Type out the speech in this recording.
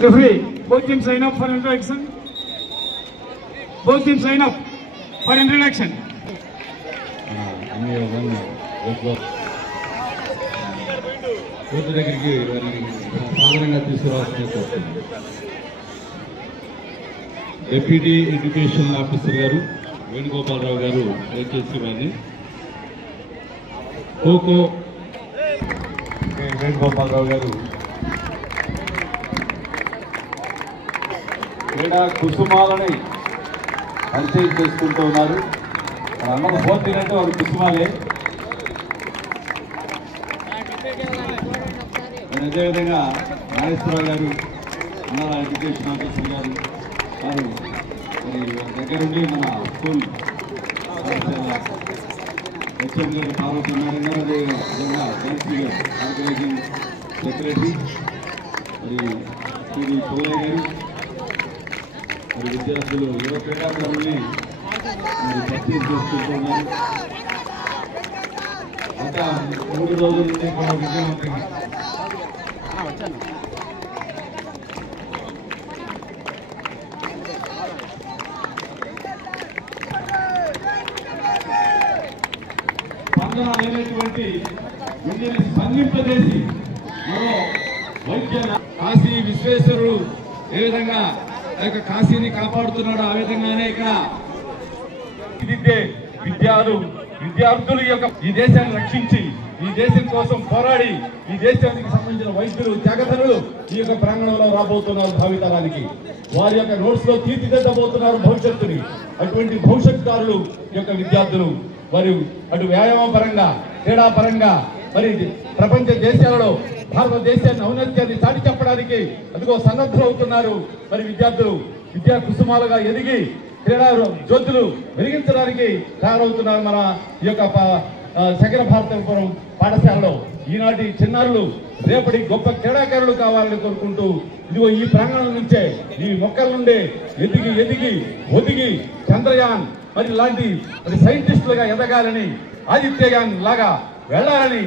Referee, both teams line up for introduction. Both teams line up for introduction. Deputy Education Officer Garu, Venugopal Rao Garu, HSC Vani. Koko, Venugopal Rao Garu. క్రీడా కుసుమాలని పరిచయం చేసుకుంటూ ఉన్నారు. అందరూ పోతున్నట్టు వారు కుసుమాలే. అదేవిధంగా నాగేశ్వరరావు గారు, అన్నార education officer గారు వారు దగ్గరుండి మన స్కూల్ హెచ్ఎం గారు పాల్గొన్నారు. అదేవిధంగా జెన్సీ గారు ఆర్గనైజింగ్ సెక్రటరీ మరి శ్రీ పుల్లయ్య గారు, మరి విద్యార్థులు యువ క్రీడాకారుల్ని మరి పరిచయం చేసుకుంటున్నారు. గత 3 రోజుల నుండి కూడా విజయవంతంగా స్పందన లేనటువంటి విద్యని స్పందింపజేసి మరో వైద్య కాశీ విశ్వేశ్వరుడు ఏ విధంగా కాశీని కాపాడుతున్నాడు ఆ విధంగానే ఇక్కడ విద్యార్థులు యొక్క ఈ దేశాన్ని రక్షించి ఈ దేశం కోసం పోరాడి ఈ దేశానికి సంబంధించిన వైద్యులు త్యాగధనులు ఈ యొక్క ప్రాంగణంలో రాబోతున్నారు. భావితరానికి వారి యొక్క నోట్స్ లో తీర్చిదిద్దబోతున్నారు భవిష్యత్తుని. అటువంటి భవిష్యత్తుదారులు యొక్క విద్యార్థులు మరియు అటు వ్యాయామ పరంగా క్రీడా పరంగా మరి ప్రపంచ దేశాలలో భారతదేశాన్ని ఔన్నత్యాన్ని చాటి చెప్పడానికి అదిగో సన్నద్ధులు అవుతున్నారు. మరి విద్యార్థులు విద్యా కుసుమాలుగా ఎదిగి క్రీడా జ్యోతులు వెలిగించడానికి తయారవుతున్నారు. మన ఈ యొక్క సకల భారతపురం పాఠశాలలో ఈనాటి చిన్నారులు రేపటి గొప్ప క్రీడాకారులు కావాలని కోరుకుంటూ ఇదిగో ఈ ప్రాంగణం నుంచే ఈ మొక్కల నుండే ఎదిగి ఒదిగి చంద్రయాన్ మరి ఇలాంటి సైంటిస్టులుగా ఎదగాలని ఆదిత్యయాన్ లాగా వెళ్ళాలని